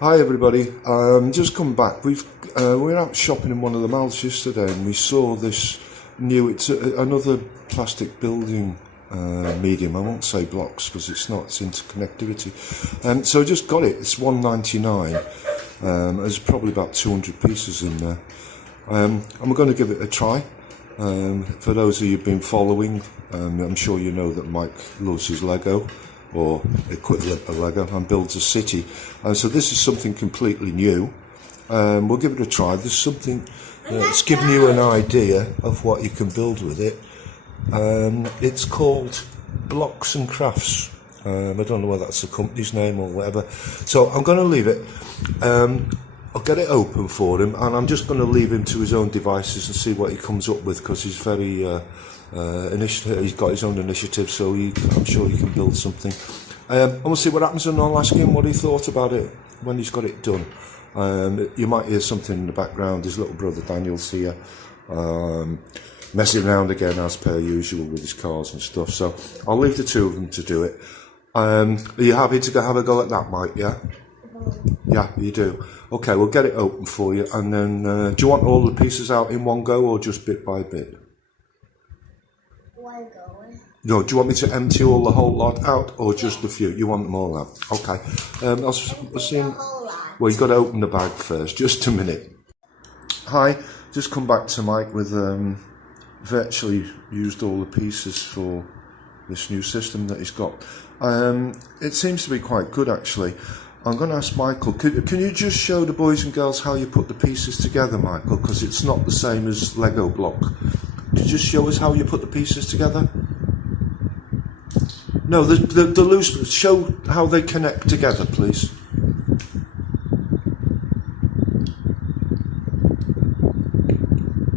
Hi everybody. Just come back. We were out shopping in one of the malls yesterday, and we saw this new. It's another plastic building medium. I won't say blocks because it's not. It's interconnectivity. So I just got it. It's $1.99. There's probably about 200 pieces in there. And we're going to give it a try. For those of you who've been following, I'm sure you know that Mike loves his Lego, or equivalent of Lego, and builds a city. So this is something completely new. We'll give it a try. There's something that's giving you an idea of what you can build with it. It's called Blocks and Crafts. I don't know whether that's the company's name or whatever. So I'm going to leave it. I'll get it open for him, and I'm just going to leave him to his own devices and see what he comes up with, because he's very initiative. He's got his own initiative, so I'm sure he can build something. And we'll see what happens, and I'll ask him what he thought about it when he's got it done. You might hear something in the background. His little brother Daniel's here, messing around again as per usual with his cars and stuff. So I'll leave the two of them to do it. Are you happy to have a go at that, Mike? Yeah? Yeah, you do. Okay, we'll get it open for you, and then do you want all the pieces out in one go, or just bit by bit? One go. No, do you want me to empty the whole lot out, or just a few? You want them all out? Okay. I'll see. Well, you've got to open the bag first. Just a minute. Hi, just come back to Mike with virtually used all the pieces for this new system that he's got. It seems to be quite good, actually. I'm going to ask Michael, can you just show the boys and girls how you put the pieces together, Michael? Because it's not the same as Lego block. Could you just show us how you put the pieces together? No, the loose, show how they connect together, please.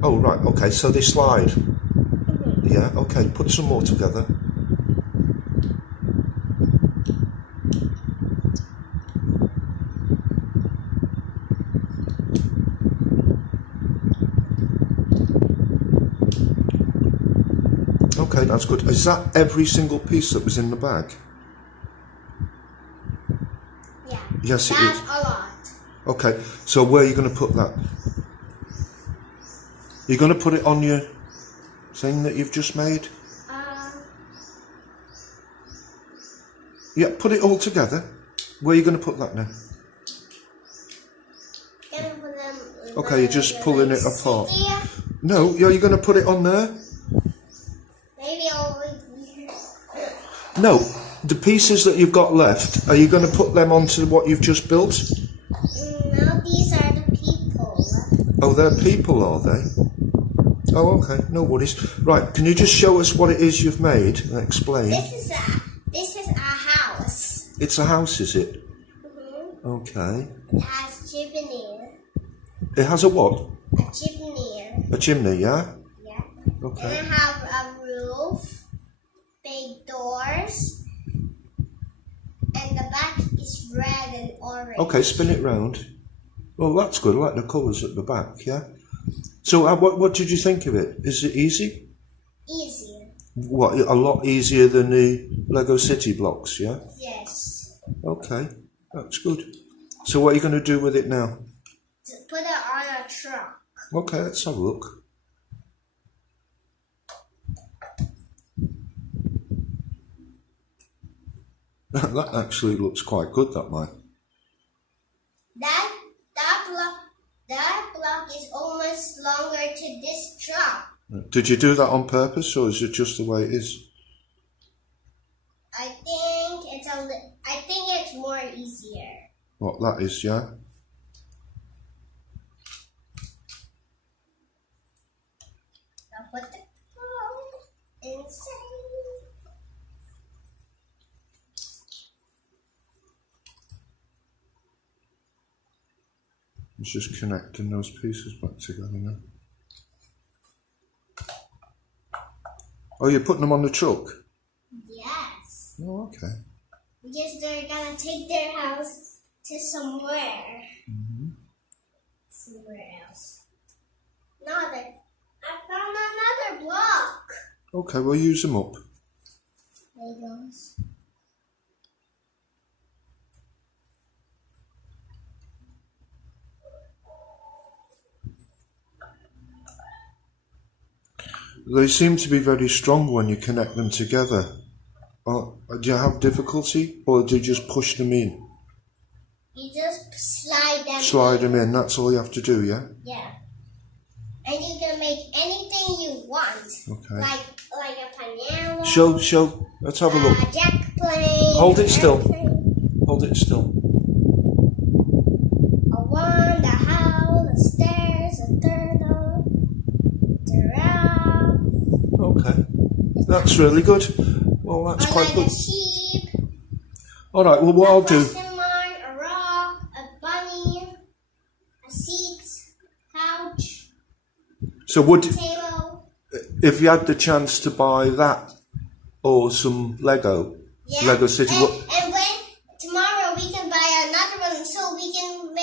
Oh, right, okay, so they slide. Yeah, okay, put some more together. Okay, that's good. Is that every single piece that was in the bag? Yeah. Yes, it is. That's a lot. Okay, so where are you going to put that? You're going to put it on your thing that you've just made? Yeah, put it all together. Where are you going to put that now? Gonna put them Okay, you're just pulling it apart. City. No, you're going to put it on there? Maybe over here. No, the pieces that you've got left, are you going to put them onto what you've just built? No, these are the people. Oh, they're people, are they? Oh, okay, no worries. Right, can you just show us what it is you've made and explain? This is a house. It's a house, is it? Mm-hmm. Okay. It has chimney. It has a what? A chimney. A chimney, yeah? Yeah. Okay. And I have a roof, big doors, and the back is red and orange. Okay, spin it round. Oh, that's good. I like the colours at the back, yeah? So what did you think of it? Is it easy? Easier. What, a lot easier than the Lego City blocks, yeah? Yes. Okay, that's good. So what are you going to do with it now? To put it on a truck. Okay, let's have a look. That actually looks quite good, that might. That block is almost longer to this truck. Did you do that on purpose, or is it just the way it is? I think it's more easier. What, that is, yeah? I'll put the phone inside. It's just connecting those pieces back together now. Oh, you're putting them on the truck? Yes. Oh, okay. Because they're gonna take their house to somewhere. Mm-hmm. Somewhere else. I found another block. Okay, we'll use them up. Legos. They seem to be very strong when you connect them together. Do you have difficulty, or do you just push them in? You just Slide them in. That's all you have to do, yeah. Yeah. And you can make anything you want. Okay. Like a piano. Show. Let's have a look. A jack plane. Hold it still. Everything. Hold it still. A wand, a house, a stairs, a turtle, giraffe. Okay. That's really good. Well, that's Or quite like good. a sheep. All right. Well, what I'll do. Question mark, a rock, a bunny, a seat, couch, So would, table. if you had the chance to buy that or some Lego City, And when tomorrow we can buy another one so we can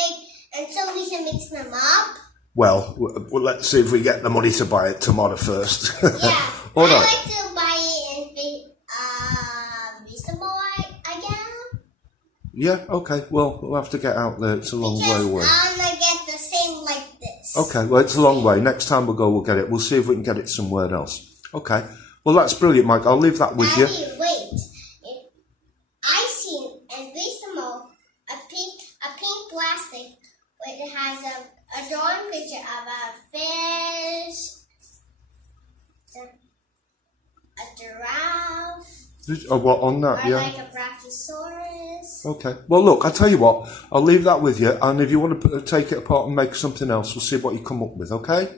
mix them up. well, let's see if we get the money to buy it tomorrow first. Yeah. All I right. like to buy it in reasonable again. Yeah. Okay. Well, we'll have to get out there. It's a long way Because away. I'm gonna get the same like this. Okay. Well, it's a long way. Next time we'll go, we'll get it. We'll see if we can get it somewhere else. Okay. Well, that's brilliant, Mike. I'll leave that with you. Daddy, wait. I seen in reasonable a pink plastic which has a drawing picture of a fish, a giraffe, Oh, what on or that? Yeah. like a brachiosaurus. Okay. Well, look, I'll tell you what. I'll leave that with you, and if you want to take it apart and make something else, we'll see what you come up with. Okay.